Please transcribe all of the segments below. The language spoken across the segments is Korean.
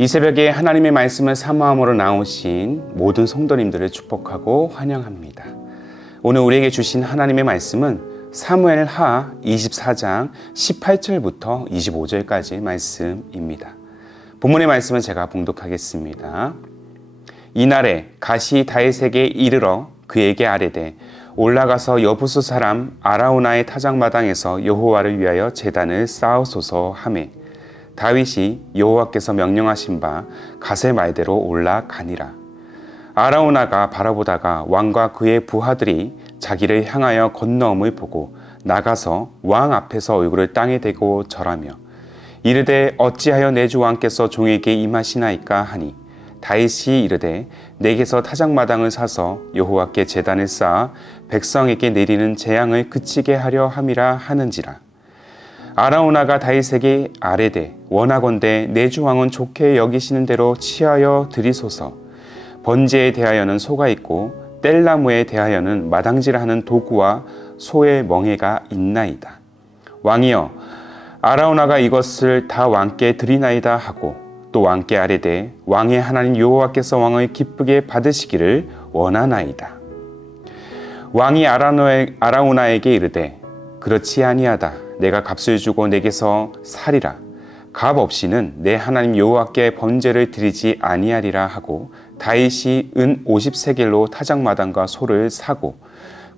이 새벽에 하나님의 말씀을 사모함으로 나오신 모든 성도님들을 축복하고 환영합니다. 오늘 우리에게 주신 하나님의 말씀은 사무엘하 24장 18절부터 25절까지 말씀입니다. 본문의 말씀은 제가 봉독하겠습니다. 이날에 갓이 다윗에게 이르러 그에게 아뢰되 올라가서 여부수 사람 아라우나의 타작마당에서 여호와를 위하여 제단을 쌓으소서 하매 다윗이 여호와께서 명령하신 바 갓의 말대로 올라가니라. 아라우나가 바라보다가 왕과 그의 부하들이 자기를 향하여 건너옴을 보고 나가서 왕 앞에서 얼굴을 땅에 대고 절하며 이르되 어찌하여 내 주 왕께서 종에게 임하시나이까 하니 다윗이 이르되 내게서 타작마당을 사서 여호와께 제단을 쌓아 백성에게 내리는 재앙을 그치게 하려 함이라 하는지라. 아라우나가 다윗에게 아뢰되 원하건대 내 주 왕은 좋게 여기시는 대로 취하여 드리소서. 번제에 대하여는 소가 있고 뗄나무에 대하여는 마당질하는 도구와 소의 멍에가 있나이다. 왕이여 아라우나가 이것을 다 왕께 드리나이다 하고 또 왕께 아뢰되 왕의 하나님 여호와께서 왕을 기쁘게 받으시기를 원하나이다. 왕이 아라우나에게 이르되 그렇지 아니하다. 내가 값을 주고 내게서 살이라. 값 없이는 내 하나님 여호와께 번제를 드리지 아니하리라 하고 다윗이 은 50세겔로 타작마당과 소를 사고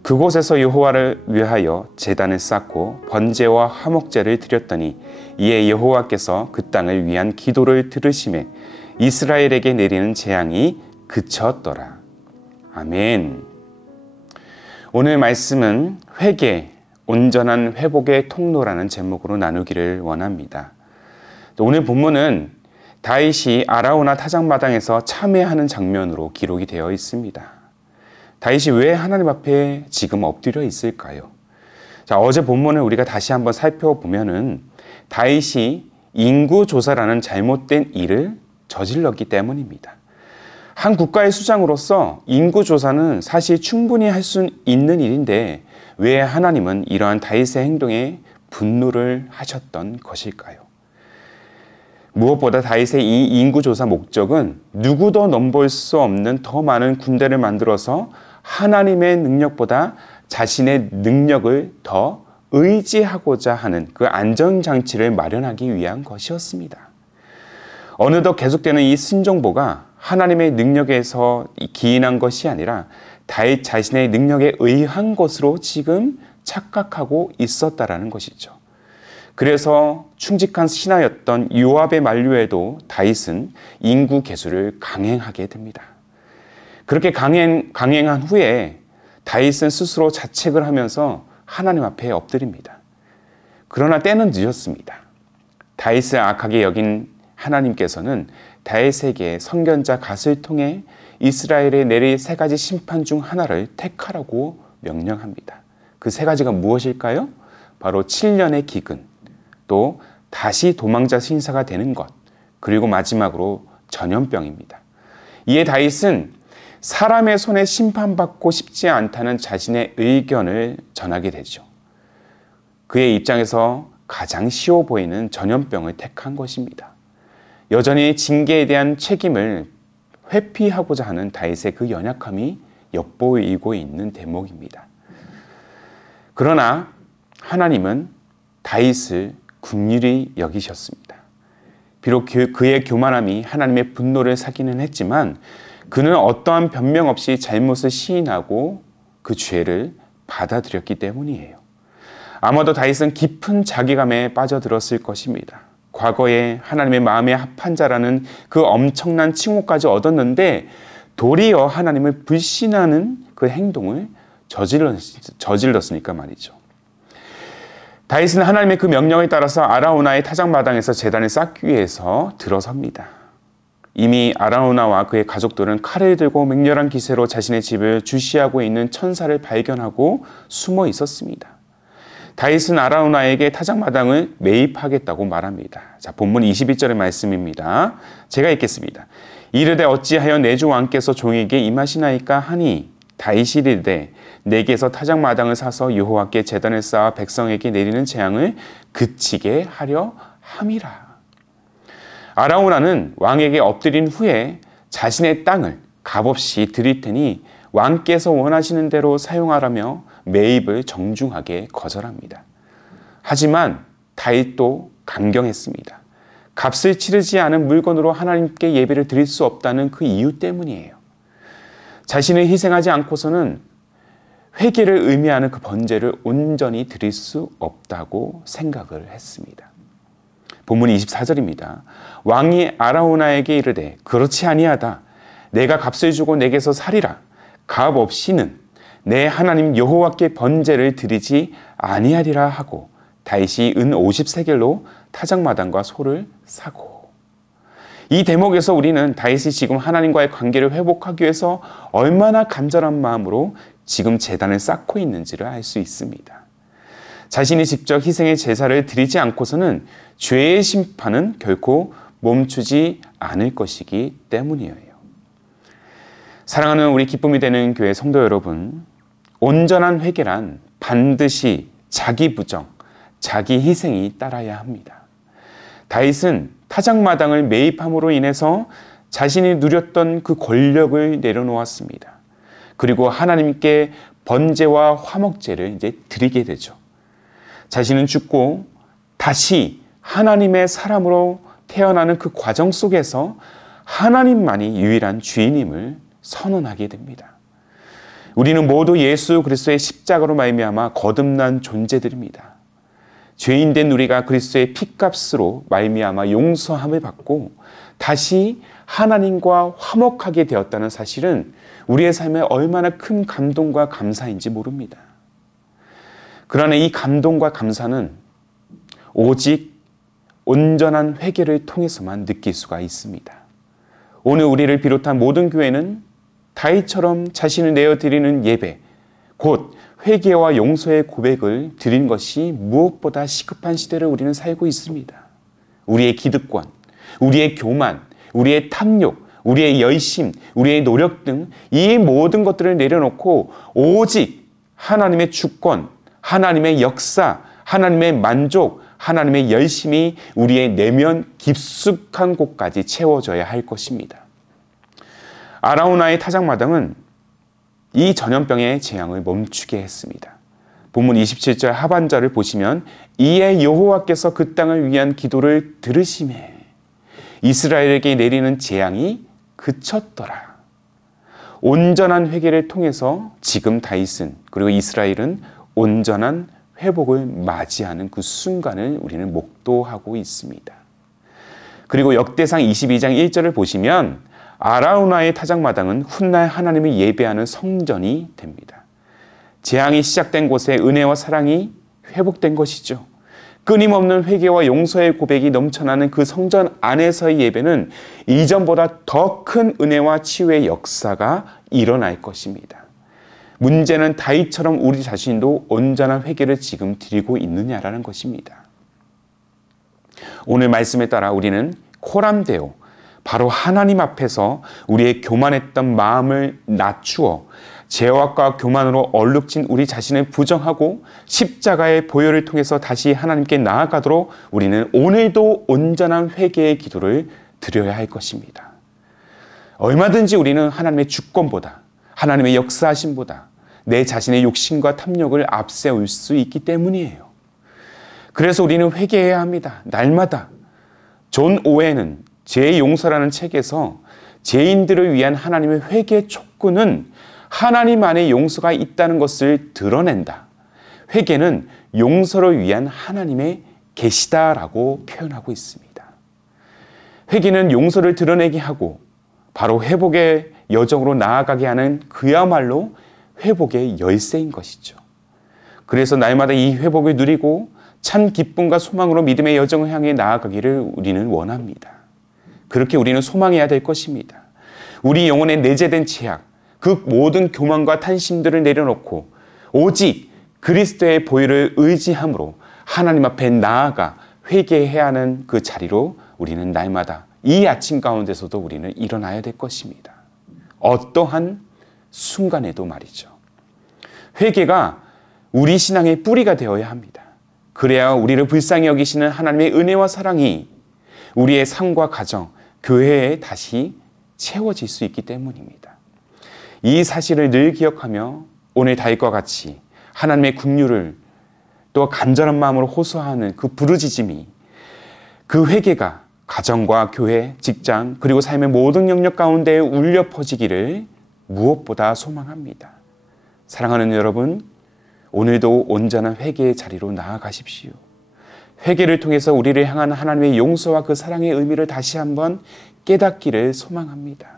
그곳에서 여호와를 위하여 제단을 쌓고 번제와 화목제를 드렸더니 이에 여호와께서 그 땅을 위한 기도를 들으시매 이스라엘에게 내리는 재앙이 그쳤더라. 아멘. 오늘 말씀은 회개, 온전한 회복의 통로라는 제목으로 나누기를 원합니다. 오늘 본문은 다윗이 아라우나 타작마당에서 참회하는 장면으로 기록이 되어 있습니다. 다윗이 왜 하나님 앞에 지금 엎드려 있을까요? 자, 어제 본문을 우리가 다시 한번 살펴보면은 다윗이 인구조사라는 잘못된 일을 저질렀기 때문입니다. 한 국가의 수장으로서 인구조사는 사실 충분히 할 수 있는 일인데 왜 하나님은 이러한 다윗의 행동에 분노를 하셨던 것일까요? 무엇보다 다윗의 이 인구조사 목적은 누구도 넘볼 수 없는 더 많은 군대를 만들어서 하나님의 능력보다 자신의 능력을 더 의지하고자 하는 그 안전장치를 마련하기 위한 것이었습니다. 어느덧 계속되는 이 순종보가 하나님의 능력에서 기인한 것이 아니라 다윗 자신의 능력에 의한 것으로 지금 착각하고 있었다라는 것이죠. 그래서 충직한 신하였던 요압의 만류에도 다윗은 인구 계수를 강행하게 됩니다. 그렇게 강행한 후에 다윗은 스스로 자책을 하면서 하나님 앞에 엎드립니다. 그러나 때는 늦었습니다. 다윗을 악하게 여긴 하나님께서는 다윗에게 선견자 갓을 통해 이스라엘에 내릴 세 가지 심판 중 하나를 택하라고 명령합니다. 그 세 가지가 무엇일까요? 바로 7년의 기근, 또 다시 도망자 신사가 되는 것, 그리고 마지막으로 전염병입니다. 이에 다윗은 사람의 손에 심판받고 싶지 않다는 자신의 의견을 전하게 되죠. 그의 입장에서 가장 쉬워 보이는 전염병을 택한 것입니다. 여전히 징계에 대한 책임을 회피하고자 하는 다윗의 그 연약함이 엿보이고 있는 대목입니다. 그러나 하나님은 다윗을 긍휼히 여기셨습니다. 비록 그의 교만함이 하나님의 분노를 사기는 했지만 그는 어떠한 변명 없이 잘못을 시인하고 그 죄를 받아들였기 때문이에요. 아마도 다윗은 깊은 자기감에 빠져들었을 것입니다. 과거에 하나님의 마음에 합한 자라는 그 엄청난 칭호까지 얻었는데 도리어 하나님을 불신하는 그 행동을 저질렀으니까 말이죠. 다윗은 하나님의 그 명령에 따라서 아라우나의 타작마당에서 제단을 쌓기 위해서 들어섭니다. 이미 아라우나와 그의 가족들은 칼을 들고 맹렬한 기세로 자신의 집을 주시하고 있는 천사를 발견하고 숨어 있었습니다. 다윗은 아라우나에게 타작마당을 매입하겠다고 말합니다. 자, 본문 21절의 말씀입니다. 제가 읽겠습니다. 이르되 어찌하여 내 주 왕께서 종에게 임하시나이까 하니 다윗이 이르되 내게서 타작마당을 사서 여호와께 제단을 쌓아 백성에게 내리는 재앙을 그치게 하려 함이라. 아라우나는 왕에게 엎드린 후에 자신의 땅을 값없이 드릴 테니 왕께서 원하시는 대로 사용하라며 매입을 정중하게 거절합니다. 하지만 다윗도 강경했습니다. 값을 치르지 않은 물건으로 하나님께 예배를 드릴 수 없다는 그 이유 때문이에요. 자신을 희생하지 않고서는 회개를 의미하는 그 번제를 온전히 드릴 수 없다고 생각을 했습니다. 본문 24절입니다. 왕이 아라우나에게 이르되 그렇지 아니하다. 내가 값을 주고 내게서 살이라. 값 없이는 내 하나님 여호와께 번제를 드리지 아니하리라 하고 다윗이 은 50세겔로 타작마당과 소를 사고. 이 대목에서 우리는 다윗이 지금 하나님과의 관계를 회복하기 위해서 얼마나 간절한 마음으로 지금 제단을 쌓고 있는지를 알 수 있습니다. 자신이 직접 희생의 제사를 드리지 않고서는 죄의 심판은 결코 멈추지 않을 것이기 때문이에요. 사랑하는 우리 기쁨이 되는 교회 성도 여러분, 온전한 회개란 반드시 자기 부정, 자기 희생이 따라야 합니다. 다윗은 타작마당을 매입함으로 인해서 자신이 누렸던 그 권력을 내려놓았습니다. 그리고 하나님께 번제와 화목제를 이제 드리게 되죠. 자신은 죽고 다시 하나님의 사람으로 태어나는 그 과정 속에서 하나님만이 유일한 주인임을 선언하게 됩니다. 우리는 모두 예수 그리스도의 십자가로 말미암아 거듭난 존재들입니다. 죄인된 우리가 그리스도의 피값으로 말미암아 용서함을 받고 다시 하나님과 화목하게 되었다는 사실은 우리의 삶에 얼마나 큰 감동과 감사인지 모릅니다. 그러나 이 감동과 감사는 오직 온전한 회개를 통해서만 느낄 수가 있습니다. 오늘 우리를 비롯한 모든 교회는 다윗처럼 자신을 내어드리는 예배, 곧 회개와 용서의 고백을 드린 것이 무엇보다 시급한 시대를 우리는 살고 있습니다. 우리의 기득권, 우리의 교만, 우리의 탐욕, 우리의 열심, 우리의 노력 등 이 모든 것들을 내려놓고 오직 하나님의 주권, 하나님의 역사, 하나님의 만족, 하나님의 열심이 우리의 내면 깊숙한 곳까지 채워져야 할 것입니다. 아라우나의 타작마당은 이 전염병의 재앙을 멈추게 했습니다. 본문 27절 하반절을 보시면 이에 여호와께서 그 땅을 위한 기도를 들으시매 이스라엘에게 내리는 재앙이 그쳤더라. 온전한 회개를 통해서 지금 다윗은 그리고 이스라엘은 온전한 회복을 맞이하는 그 순간을 우리는 목도하고 있습니다. 그리고 역대상 22장 1절을 보시면 아라우나의 타작마당은 훗날 하나님을 예배하는 성전이 됩니다. 재앙이 시작된 곳에 은혜와 사랑이 회복된 것이죠. 끊임없는 회개와 용서의 고백이 넘쳐나는 그 성전 안에서의 예배는 이전보다 더 큰 은혜와 치유의 역사가 일어날 것입니다. 문제는 다윗처럼 우리 자신도 온전한 회개를 지금 드리고 있느냐라는 것입니다. 오늘 말씀에 따라 우리는 코람데오, 바로 하나님 앞에서 우리의 교만했던 마음을 낮추어 죄악과 교만으로 얼룩진 우리 자신을 부정하고 십자가의 보혈을 통해서 다시 하나님께 나아가도록 우리는 오늘도 온전한 회개의 기도를 드려야 할 것입니다. 얼마든지 우리는 하나님의 주권보다, 하나님의 역사하심보다 내 자신의 욕심과 탐욕을 앞세울 수 있기 때문이에요. 그래서 우리는 회개해야 합니다. 날마다. 존 오웬은 죄의 용서라는 책에서 죄인들을 위한 하나님의 회개 촉구는 하나님 안에 용서가 있다는 것을 드러낸다. 회개는 용서를 위한 하나님의 계시다라고 표현하고 있습니다. 회개는 용서를 드러내게 하고 바로 회복의 여정으로 나아가게 하는 그야말로 회복의 열쇠인 것이죠. 그래서 날마다 이 회복을 누리고 참 기쁨과 소망으로 믿음의 여정을 향해 나아가기를 우리는 원합니다. 그렇게 우리는 소망해야 될 것입니다. 우리 영혼에 내재된 죄악, 그 모든 교만과 탄심들을 내려놓고 오직 그리스도의 보혈을 의지함으로 하나님 앞에 나아가 회개해야 하는 그 자리로 우리는 날마다 이 아침 가운데서도 우리는 일어나야 될 것입니다. 어떠한 순간에도 말이죠. 회개가 우리 신앙의 뿌리가 되어야 합니다. 그래야 우리를 불쌍히 여기시는 하나님의 은혜와 사랑이 우리의 삶과 가정, 교회에 다시 채워질 수 있기 때문입니다. 이 사실을 늘 기억하며 오늘 다윗과 같이 하나님의 긍휼을 또 간절한 마음으로 호소하는 그 부르짖음이, 그 회개가 가정과 교회, 직장 그리고 삶의 모든 영역 가운데 울려 퍼지기를 무엇보다 소망합니다. 사랑하는 여러분, 오늘도 온전한 회개의 자리로 나아가십시오. 회개를 통해서 우리를 향한 하나님의 용서와 그 사랑의 의미를 다시 한번 깨닫기를 소망합니다.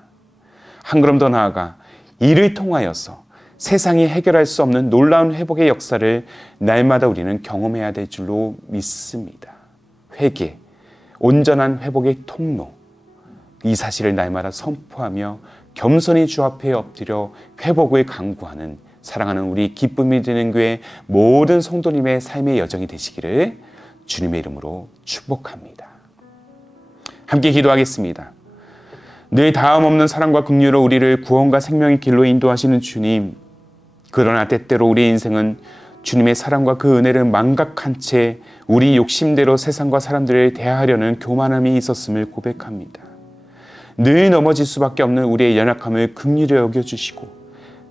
한 걸음 더 나아가 이를 통하여서 세상이 해결할 수 없는 놀라운 회복의 역사를 날마다 우리는 경험해야 될 줄로 믿습니다. 회개, 온전한 회복의 통로, 이 사실을 날마다 선포하며 겸손히 주 앞에 엎드려 회복을 강구하는 사랑하는 우리 기쁨이 드는 교회 모든 성도님의 삶의 여정이 되시기를 주님의 이름으로 축복합니다. 함께 기도하겠습니다. 늘 다음 없는 사랑과 긍휼로 우리를 구원과 생명의 길로 인도하시는 주님, 그러나 때때로 우리 인생은 주님의 사랑과 그 은혜를 망각한 채 우리 욕심대로 세상과 사람들을 대하려는 교만함이 있었음을 고백합니다. 늘 넘어질 수밖에 없는 우리의 연약함을 긍휼히 여겨주시고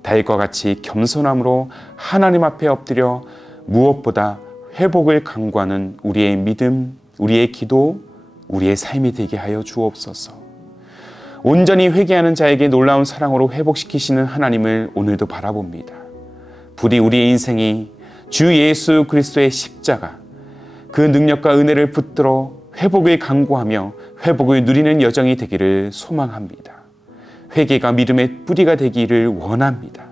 다윗과 같이 겸손함으로 하나님 앞에 엎드려 무엇보다 회복을 강구하는 우리의 믿음, 우리의 기도, 우리의 삶이 되게 하여 주옵소서. 온전히 회개하는 자에게 놀라운 사랑으로 회복시키시는 하나님을 오늘도 바라봅니다. 부디 우리의 인생이 주 예수 그리스도의 십자가, 그 능력과 은혜를 붙들어 회복을 강구하며 회복을 누리는 여정이 되기를 소망합니다. 회개가 믿음의 뿌리가 되기를 원합니다.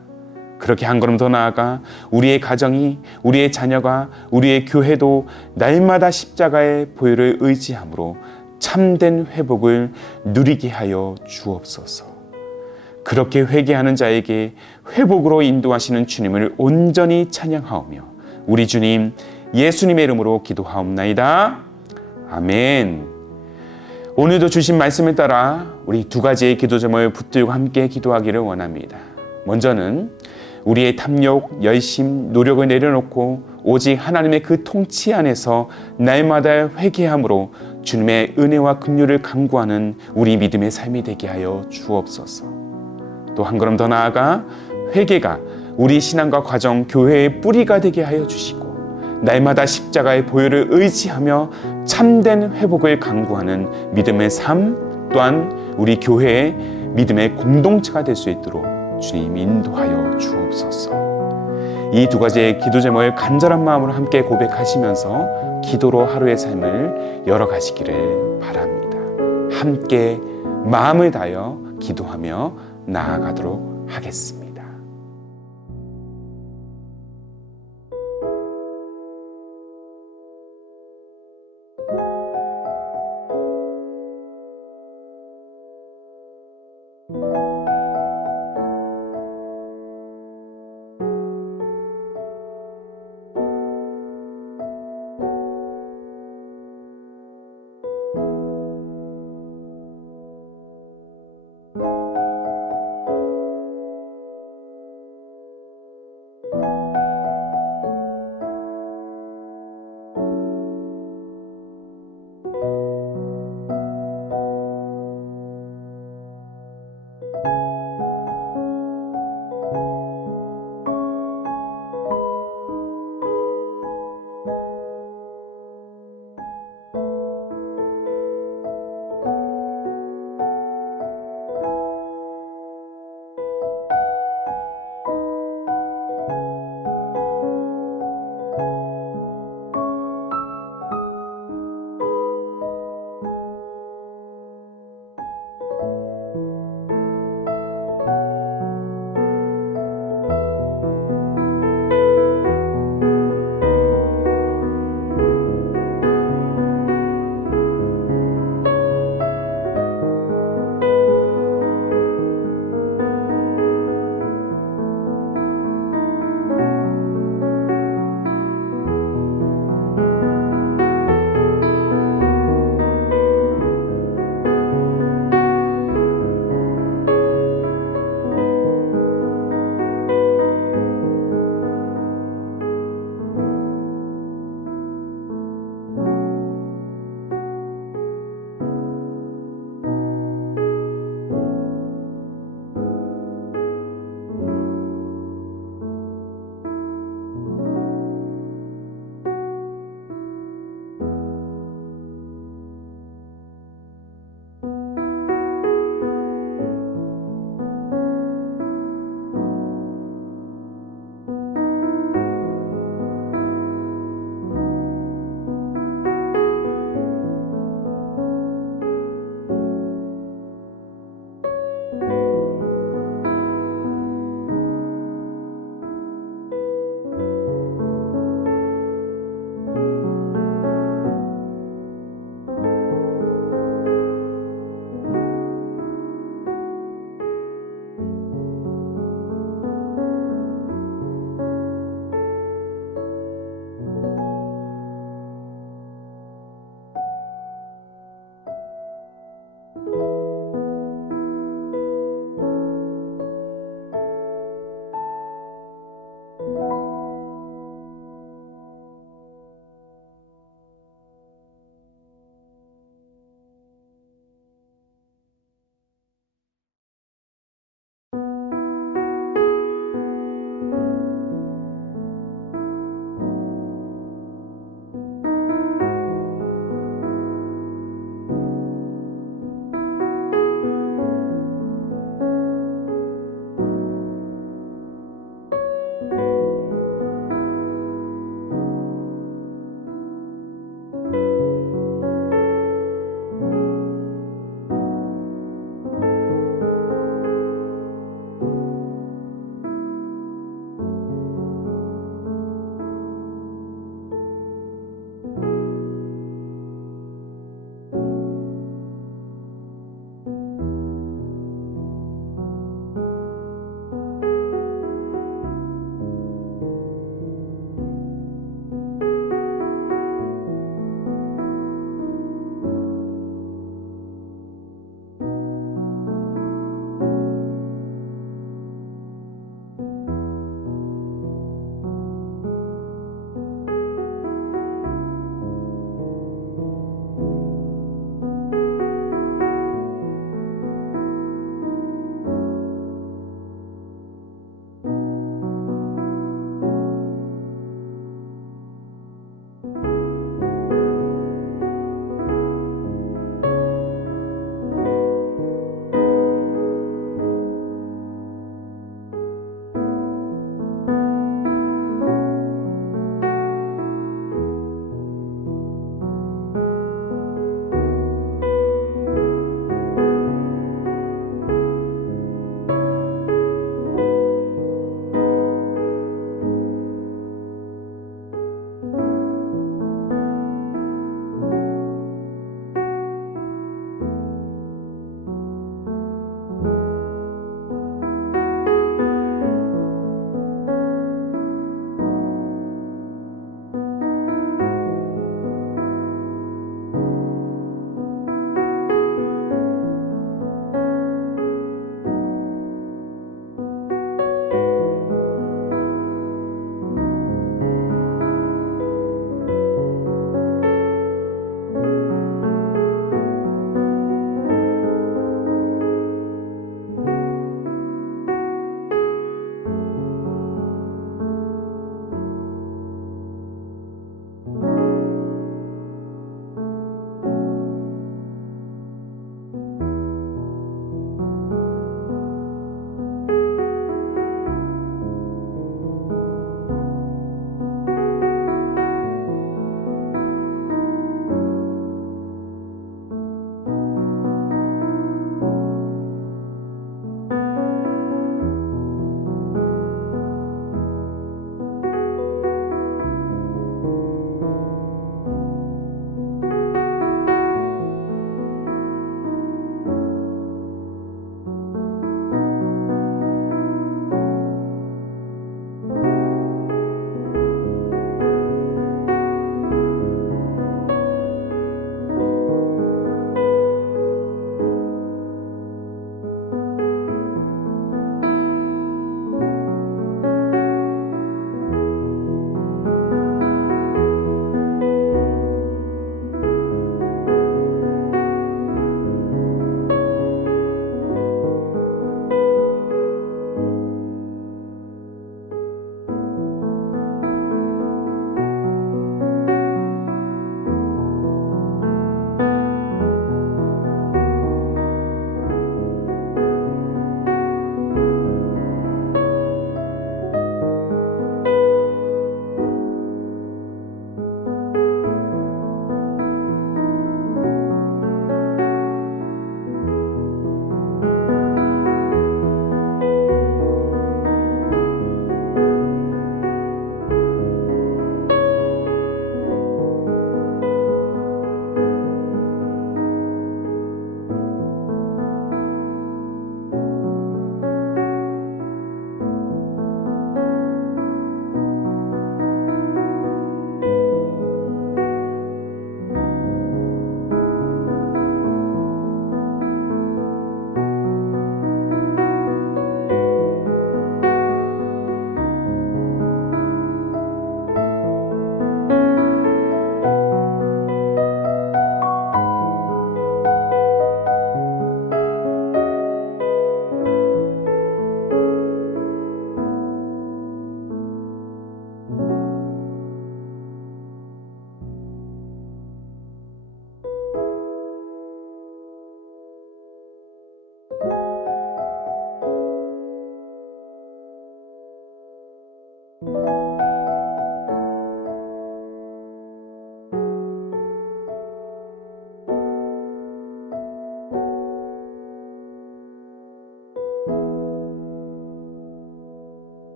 그렇게 한 걸음 더 나아가 우리의 가정이, 우리의 자녀가, 우리의 교회도 날마다 십자가의 보혈을 의지함으로 참된 회복을 누리게 하여 주옵소서. 그렇게 회개하는 자에게 회복으로 인도하시는 주님을 온전히 찬양하오며 우리 주님 예수님의 이름으로 기도하옵나이다. 아멘. 오늘도 주신 말씀에 따라 우리 두 가지의 기도점을 붙들고 함께 기도하기를 원합니다. 먼저는 우리의 탐욕, 열심, 노력을 내려놓고 오직 하나님의 그 통치 안에서 날마다 회개함으로 주님의 은혜와 긍휼을 강구하는 우리 믿음의 삶이 되게 하여 주옵소서. 또 한 걸음 더 나아가 회개가 우리 신앙과 가정, 교회의 뿌리가 되게 하여 주시고 날마다 십자가의 보혈을 의지하며 참된 회복을 강구하는 믿음의 삶, 또한 우리 교회의 믿음의 공동체가 될 수 있도록 주님 인도하여 주옵소서. 이 두 가지의 기도 제목을 간절한 마음으로 함께 고백하시면서 기도로 하루의 삶을 열어가시기를 바랍니다. 함께 마음을 다하여 기도하며 나아가도록 하겠습니다.